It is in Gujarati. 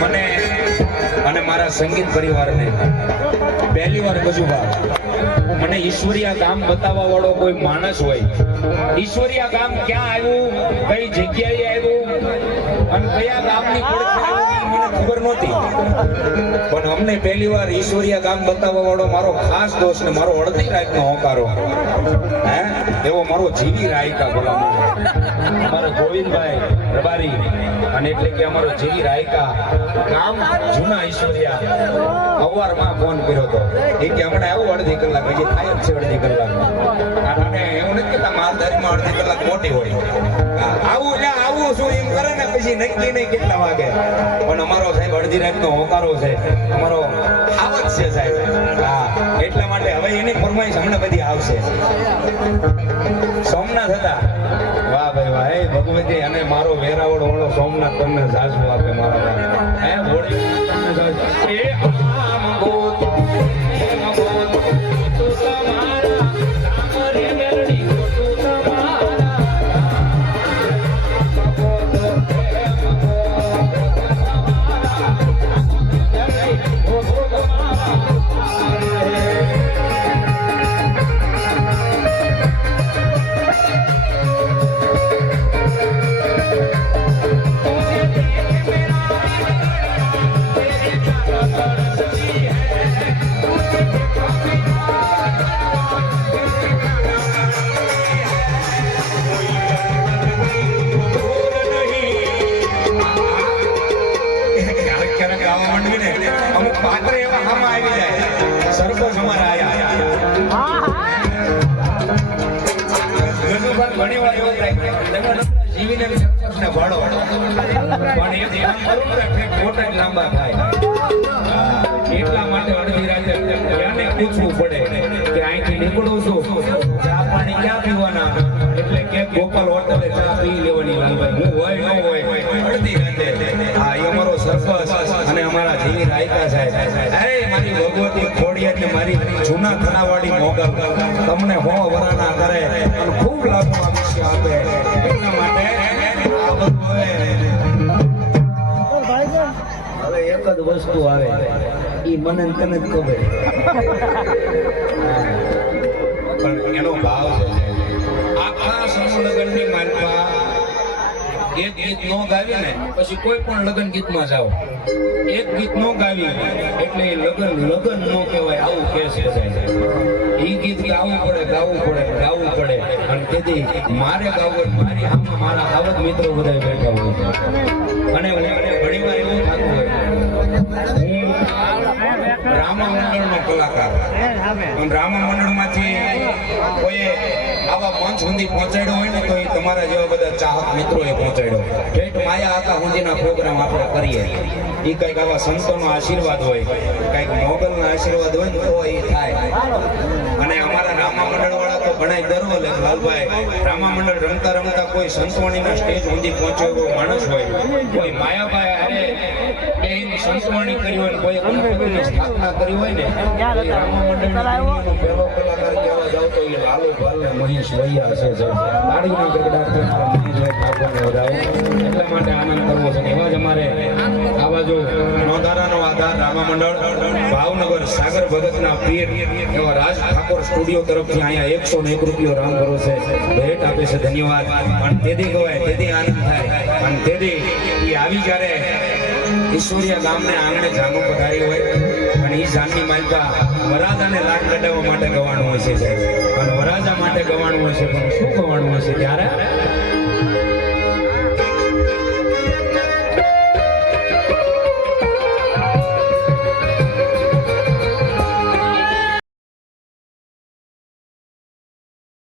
મને અને મારા સંગીત પરિવારને પહેલી વાર ગજુભા મને ઈશ્વરિયા ગામ બતાવવા વાળો કોઈ માણસ હોય, ઈશ્વરિયા ગામ ક્યાં આવ્યું, કઈ જગ્યાએ આવ્યું અને કયા ગામની મને ખબર નહોતી, પણ અમને પહેલી વાર ઈશ્વરિયા ગામ બતાવવા વાળો મારો ખાસ દોસ્ત ને મારો અડધી રાતનો હોકારો હે એવો મારો જીવી રાયકા બોલાવો અમારો ગોવિંદભાઈ રબારી અને એટલે કે અમારો જીવી રાયકા ગામ જૂના ઈશ્વરિયા અવારમાં ફોન કર્યો હતો એ કે હમણાં આવું અડધી કલાક હજી થાય જ છે અડધી કલાક અને એવું નથી કેતા માલધારીમાં અડધી કલાક મોટી હોય આવું આવું શું એમ કરે ને પછી નક્કી નહીં કેટલા વાગે પણ અમારો સાહેબ અડધી રાતનો હોકારો છે અમારો આવત છે સાહેબ હા એટલા માટે હવે એની ફરમાઈશ હમણાં બધી આવશે સોમનાથ હતા વાહ ભાઈ વાહ હે ભગવતી અને મારો વેરાવળ વાળો સોમનાથ તમને સાસુ આપે મારા હે હોળી એ આમ ગોત તો તમારા અમારે મેરડી તો તમારા અમુક પાત્ર એવા આમાં આવી જાય સરપંચ અમારા આયા ઘણી વાર એવો થાય જીવીને સરપંચને ભાડો પણ એ ખોટા જ લાંબા થાય એટલા માટે અડધી રાતે ત્યાંને પૂછવું પડે કે અહીંથી નીકળું છું ચા પાણી ક્યાં પીવાના એટલે કે ગોપાલ હોટલે ચા પી લેવાની લાલભાઈ હું હોય ન હોય અડધી રાતે હા એ અમારો સરપંચ અને અમારા જીવી રાયકા સાહેબ અરે મારી ભગવતી ખોડિયાર ને મારી જૂના ખનાવાડી મોગલ તમને હો વરાના કરે અને ખૂબ લાભ આવિષ્ય આપે એટલા માટે આ બધું હવે એક જ વસ્તુ આવે ઈ મને તને જ ખબર પણ એનો ભાવ છે આખા સમૂહ લગ્નની માલમાં એક ગીત નો ગાવી ને પછી કોઈ પણ લગ્ન ગીતમાં જાઓ એક ગીત નો ગાવી એટલે લગ્ન નો કહેવાય આવું કેસ જાય ઈ ગીત ગાવું પડે અને તેથી મારે ગાવું મારી સામે મારા આવત મિત્રો બધા બેઠા હોય અને ઘણી વાર એવું થતું હોય રામા મંડળનો કલાકાર રામા મંડળમાંથી કોઈ આવા મંચ સુધી પહોંચાડ્યો હોય ને તો એ તમારા જેવા બધા ચાહક મિત્રોએ પહોંચાડ્યો ઠેઠ માયા આકા સુધીના પ્રોગ્રામ આપણે કરીએ એ કંઈક આવા સંતોનો આશીર્વાદ હોય કંઈક મોગલના આશીર્વાદ હોય ને તો એ થાય અને અમારા રામા મંડળ વાળા તો ઘણા ગર્વ લે લાલભાઈ રામા મંડળ રમતા રમતા કોઈ સંતવાણીના સ્ટેજ સુધી પહોંચ્યો એવો માણસ હોય કોઈ માયાભાઈ અરે એની સંતવાણી કરી હોય કોઈ ગણપતિની સ્થાપના કરી હોય ને રામા મંડળનો પહેલો કલાકાર કહેવા જાવ તો એ લાલુ ભાલે મહેશ વૈયા છે તાળીના ગગડાટ મહેશભાઈ ઠાકોરને વધારે એટલા માટે આનંદ કરવો છે એવા જ અમારે આવા જો નોંધારાનો આધાર રામા મંડળ ભાવનગર સાગર ભગતના પીર એવા રાજ ઠાકોર સ્ટુડિયો તરફથી અહીંયા 101 રૂપિયો રામ કરો છે ભેટ આપે છે ધન્યવાદ અને તેથી કહેવાય તેથી આનંદ થાય અને તેથી એ આવી જ્યારે ઈશ્વરિયા ગામને આંગણે જાનો પધારી હોય અને એ જાનની માલિકા વરાજાને લાડ લડાવવા માટે ગવાનું હોય છે અને વરાજા માટે ગવાનું હોય છે પણ શું ગવાનું હોય છે ત્યારે